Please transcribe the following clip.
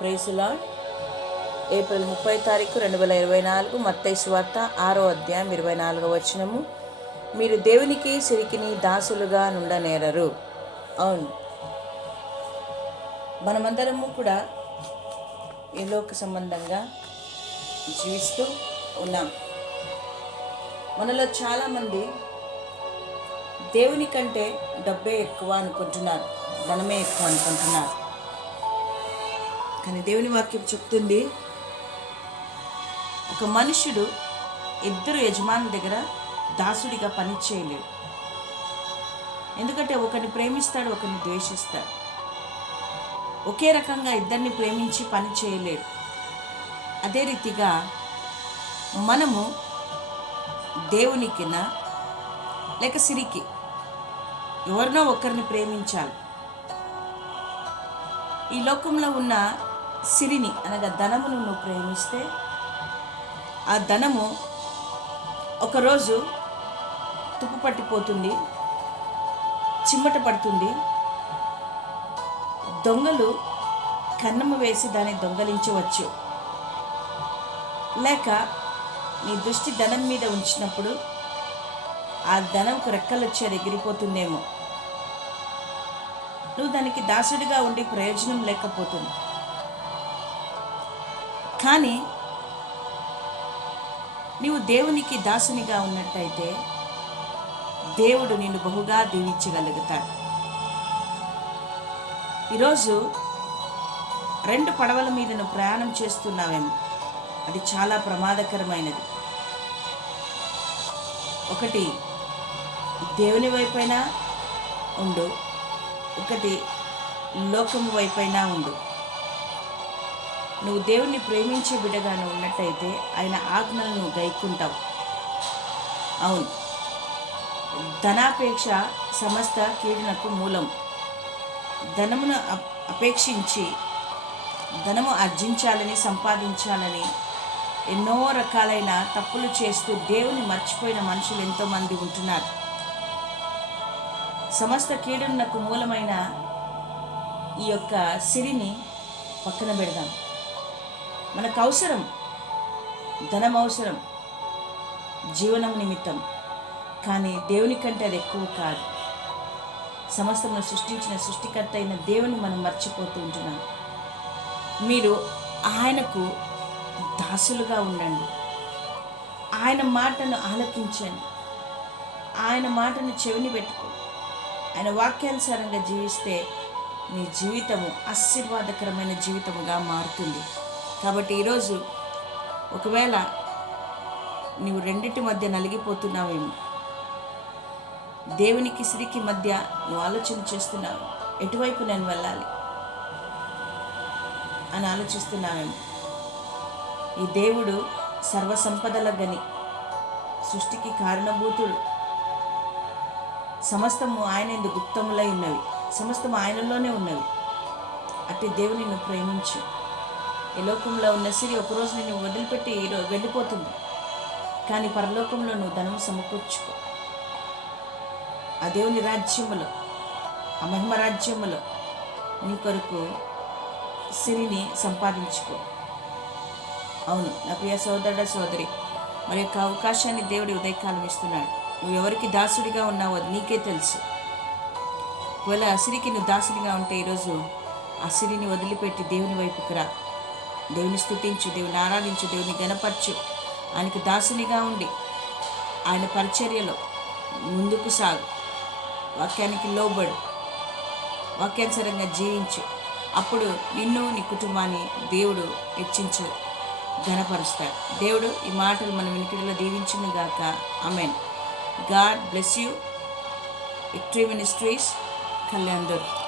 ప్రైసులాడ్ April ముప్పై తారీఖు రెండు వేల ఇరవై నాలుగు మత్తైసు వార్త ఆరో అధ్యాయం ఇరవై నాలుగో వచనము. మీరు దేవునికి సిరికిని దాసులుగా నుండనేరరు. అవును. మనమందరము కూడా ఈ లోక సంబంధంగా జీవిస్తూ ఉన్నాం. మనలో చాలామంది దేవుని కంటే డబ్బే ఎక్కువ అనుకుంటున్నారు ధనమే ఎక్కువ అనుకుంటున్నారు. కానీ దేవుని వాక్యం చెప్తుంది ఒక మనుషుడు ఇద్దరు యజమానుల దగ్గర దాసుడిగా పని చేయలేడు ఎందుకంటే ఒకరిని ప్రేమిస్తాడు ఒకరిని ద్వేషిస్తాడు. ఒకే రకంగా ఇద్దరిని ప్రేమించి పని చేయలేడు. అదే రీతిగా మనము దేవునికిన లేక సిరికి ఎవరినో ఒకరిని ప్రేమించాలి. ఈ లోకంలో ఉన్న సిరిని అనగా ధనమును నువ్వు ప్రేమిస్తే ఆ ధనము ఒకరోజు తుప్పు పట్టిపోతుంది చిమ్మట పడుతుంది. దొంగలు కన్నము వేసి దాన్ని దొంగలించవచ్చు. లేక నీ దృష్టి ధనం మీద ఉంచినప్పుడు ఆ ధనంకు రెక్కలు అది ఎగిరిపోతుందేమో. నువ్వు దానికి దాసుడిగా ఉండి ప్రయోజనం లేకపోతుంది. కానీ నీవు దేవునికి దాసునిగా ఉన్నట్టయితే దేవుడు నిన్ను బహుగా దీవించగలుగుతాడు. ఈరోజు రెండు పడవల మీద నువ్వు ప్రయాణం చేస్తున్నావేమో. అది చాలా ప్రమాదకరమైనది. ఒకటి దేవుని వైపైనా ఉండు. ఒకటి లోకము వైపైనా ఉండు. నువ్వు దేవుణ్ణి ప్రేమించే బిడ్డగానే ఉన్నట్టయితే ఆయన ఆజ్ఞలను గైకుంటావు. అవును. ధనాపేక్ష సమస్త కీడునకు మూలం. ధనమును అప్- అపేక్షించి ధనము ఆర్జించాలని సంపాదించాలని ఎన్నో రకాలైన తప్పులు చేస్తూ దేవుని మర్చిపోయిన మనుషులు ఎంతోమంది ఉంటున్నారు. సమస్త కీడునకు మూలమైన ఈ యొక్క సిరిని పక్కన పెడదాం. మనకు అవసరం ధనం అవసరం జీవనం నిమిత్తం. కానీ దేవుని కంటే అది ఎక్కువ కాదు. సమస్తమును సృష్టించిన సృష్టికర్త అయిన దేవుని మనం మర్చిపోతూ ఉంటున్నాం. మీరు ఆయనకు దాసులుగా ఉండండి. ఆయన మాటను ఆలకించండి. ఆయన మాటను చెవిని పెట్టుకో. ఆయన వాక్యానుసారంగా జీవిస్తే నీ జీవితము ఆశీర్వాదకరమైన జీవితముగా మారుతుంది. కాబట్టి ఈరోజు ఒకవేళ నీవు రెండింటి మధ్య నలిగిపోతున్నావేమో దేవునికి సిరికి మధ్య నువ్వు ఆలోచన చేస్తున్నావు ఎటువైపు నేను వెళ్ళాలి అని ఆలోచిస్తున్నావేమో. ఈ దేవుడు సర్వసంపదల గని సృష్టికి కారణభూతుడు. సమస్తము ఆయన ఎందు గుప్తములై ఉన్నవి సమస్తము ఆయనలోనే ఉన్నవి. అట్టి దేవుని నువ్వు ప్రేమించు. ఈ లోకంలో ఉన్న సిరి ఒకరోజు నిన్ను వదిలిపెట్టి ఈరోజు వెళ్ళిపోతుంది. కానీ పరలోకంలో నువ్వు ధనం సమకూర్చుకో. ఆ దేవుని రాజ్యములో ఆ మహిమ రాజ్యములో నీ కొరకు సిరిని సంపాదించుకో. అవును నా ప్రియ సోదరుడ సోదరి మరి యొక్క అవకాశాన్ని దేవుడి ఉదయకాలం ఇస్తున్నాడు. నువ్వు ఎవరికి దాసుడిగా ఉన్నావో అది నీకే తెలుసు. ఒకవేళ అసిరికి నువ్వు దాసుడిగా ఉంటే ఈరోజు ఆ వదిలిపెట్టి దేవుని వైపుకు రా. దేవుని స్థుతించు దేవుని ఆరాధించు దేవుని గణపరచు. ఆయనకు దాసునిగా ఉండి ఆయన పరిచర్యలో ముందుకు సాగు. వాక్యానికి లోబడు. వాక్యానుసరంగా జీవించు. అప్పుడు నిన్ను నీ కుటుంబాన్ని దేవుడు హెచ్చించు ఘనపరుస్తాడు. దేవుడు ఈ మాటలు మన వినికిడిలో దీవించును గాక. Amen God bless you. Victory ministries Kalyan Durg